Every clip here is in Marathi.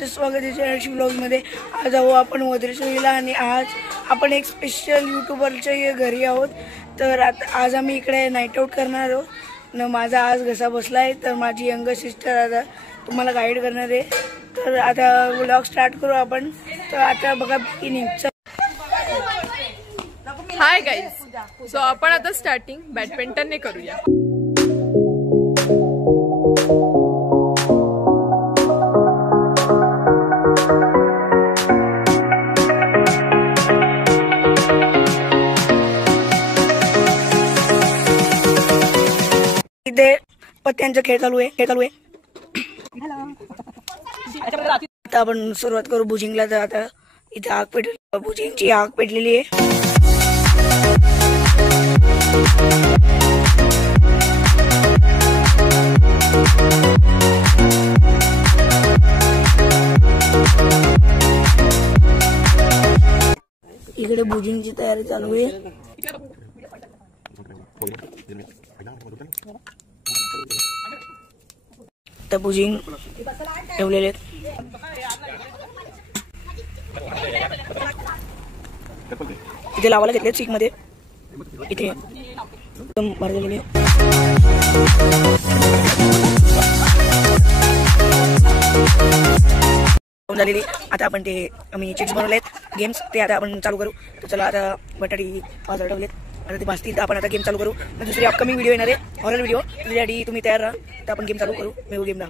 तुमचं स्वागत आहे चॅनल ब्लॉगमध्ये। आज आहो आपण वज्रेश्वरीला आणि आज आपण एक स्पेशल यूट्यूबरच्या घरी आहोत। तर आज आम्ही इकडे नाईट आउट करणार आहोत न माझा आज घसा बसला आहे तर माझी यंग सिस्टर आता तुम्हाला गाईड करणार आहे। तर आता व्लॉग स्टार्ट करू आपण। तर आता बघा बिगिनिंग। हाय गाईज, सो आपण आता स्टार्टिंग बॅडमिंटनने करूया। इथे पत्त्यांचा खेळ चालू आहे आता आपण सुरुवात करू बुजिंगला। तर आता इथे आग पेटली, बुजिंगची आग पेटलेली आहे। इकडे बुजिंगची तयारी चालू आहे। तर बुजिंग ठेवलेले इथे लावायला घेतले सीक मध्ये, इथे एकदम भरलेले झालेली। आता आपण ते आम्ही चिप्स बनवलेत गेम्स, ते आता आपण चालू करू। तर चला आता बटाटी पाच ठेवलेत, आता ते भाजतील तर आपण आता गेम चालू करू। दुसरी अपकमिंग व्हिडिओ येणार आहे, हॉरर व्हिडिओ, त्यासाठी तुम्ही तयार राहा। तर आपण गेम चालू करू। मेहू गेम ना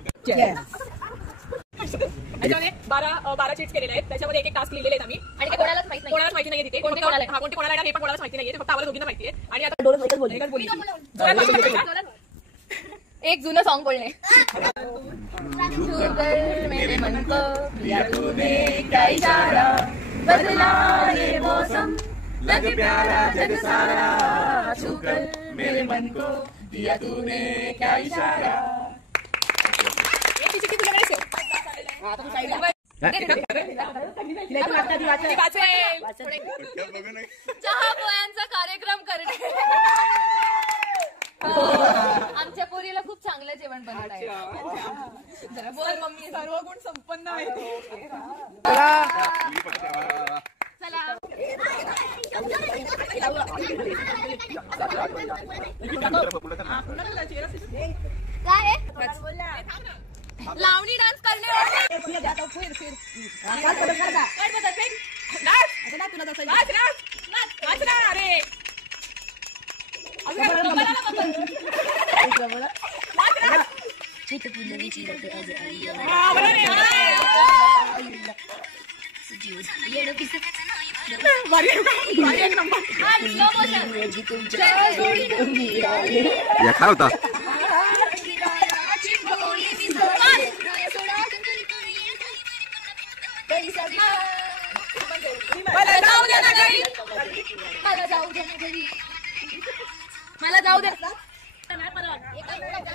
त्याच्यामध्ये 12 चीट्स केलेले आहेत, त्याच्यामध्ये एक टास्क लिहिलेले आहेत आम्ही आणि कोणालाच माहिती नाहीये तिथे कोणते कोणाला येणार हे पण कोणालाच माहिती नाहीये, फक्त आम्हाला दोघींना माहिती आहे। आणि आता एक जुनं सॉन्ग बोलणे। मेरे मन को दिया तूने क्या इशारा, बदला ये मौसम लग प्यारा जग सारा, छूकर मेरे मन को दिया तूने क्या इशारा। चहा पोह्यांचा कार्यक्रम करणे। आमच्या पोरीला खूप चांगलं जेवण बनवत आहे। बोल मम्मी, सर्व गुण संपन्न आहे। चला काय लावणी डान्स करणे। या काय होता मला जाऊ दे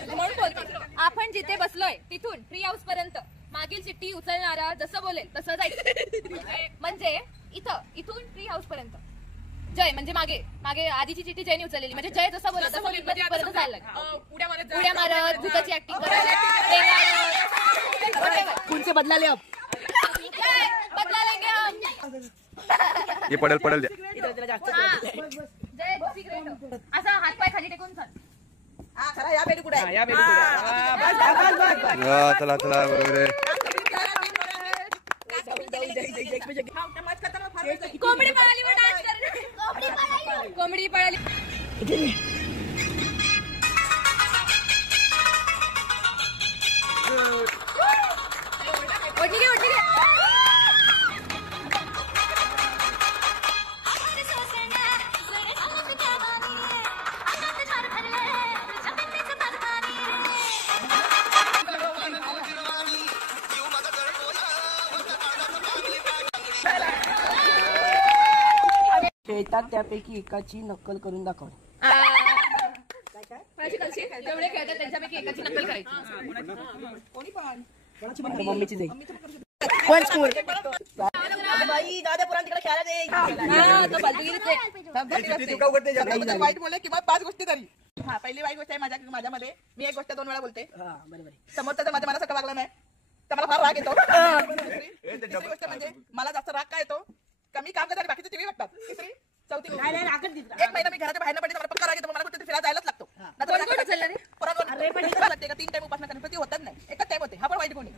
म्हणून बोलते। आपण जिथे बसलोय तिथून ट्री हाऊस पर्यंत मागील चिठ्ठी उचलणारा जसं बोलेल तसं जायचं। म्हणजे इथून ट्री हाऊस पर्यंत जय म्हणजे मागे मागे आधीची चिठ्ठी जयने उचललेली, म्हणजे जय जसं बोलेल तसं पर्यंत जायला उड्या मारत भूताची ऍक्टिंग करत बदला ले बदला लेंगे हम। ये पडल जय असा हात पाय खाली टेकून चाल। चला बरोबर आहे। कोंबडी पळाली व डान्स करणे। कोंबडी पळाली खेळतात त्यापैकी एकाची नक्कल करून दाखव। जेवढे खेळतात त्यांच्यापैकी एकाची नक्कल करायची। मम्मीची जाईल कोण स्कूल बाई दादा पुराण तिकडे खेळायला दे। वाईट बोलले किंवा 5 गोष्टी तरी। पहिली वाईट गोष्ट आहे माझ्यामध्ये, मी एक गोष्ट 2 वेळा बोलते। समोरचा माझ्या मनासारखं वागला नाही तर मला फार राग येतो. तिसरी गोष्ट म्हणजे मला जास्त राग काय येतो का मी काम करत आणि बाकीचे टीव्ही बघतात. चौथी गोष्ट, एक महिना मी घराच्या बाहेर पडले, मला पक्का राग येतो, मला कुठे फिरायला जायलाच लागतो. लागते का 3 टाइम उपासना गणपती होतच नाही, एकच टाइम होते. हा पण वाईट गुण आहे.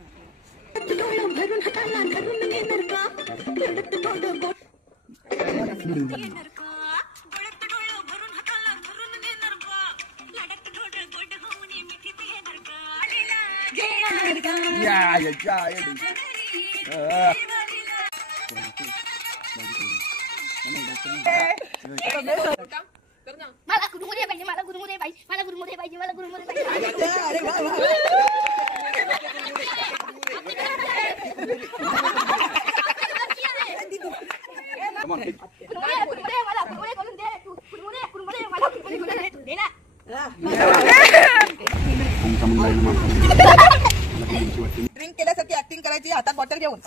मला गुरुमुदे पाहिजे, मला गुरुमुदे पाहिजे, मला गुरुमुदे पाहिजे, मला गुरुमुदे पाहिजे. ड्रिंक केल्यासारखी ऍक्टिंग करायची, हातात बॉटल घेऊन.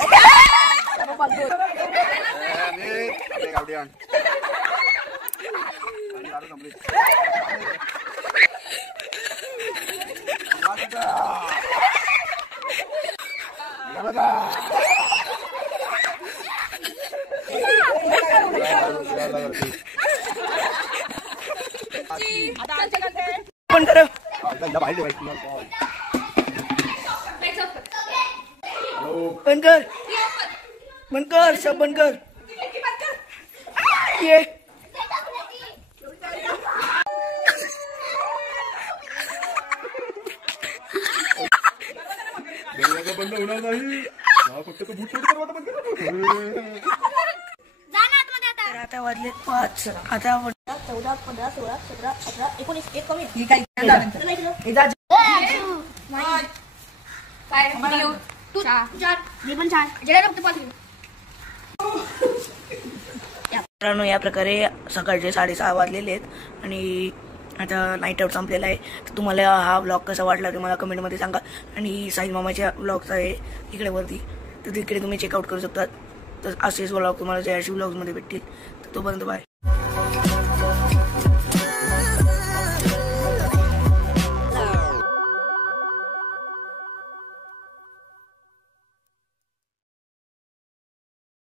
पण करा बंद कर, बंद कर, सब बंद कर. ये बंद होणार नाही, फक्त तो बूट दरवाजा बंद कर. तर आता वाजले 5. आता 14, 15, 16, 17, 18, 19, 1 कमी. काय तू 4, मी पण 4. जेला फक्त 5. मित्रांनो, या प्रकारे सकाळचे 6:30 वाजलेले आहेत आणि आता नाईट आउट संपलेला आहे. तर तुम्हाला हा व्लॉग कसा वाटला ते मला कमेंटमध्ये सांगा. आणि साहिल मामाच्या व्लॉग्स आहे इकडे वरती, तर तिकडे तुम्ही चेकआउट करू शकता. तर असेच व्लॉग तुम्हाला जयाशी व्लॉग्समध्ये भेटतील. तर तोपर्यंत बाय.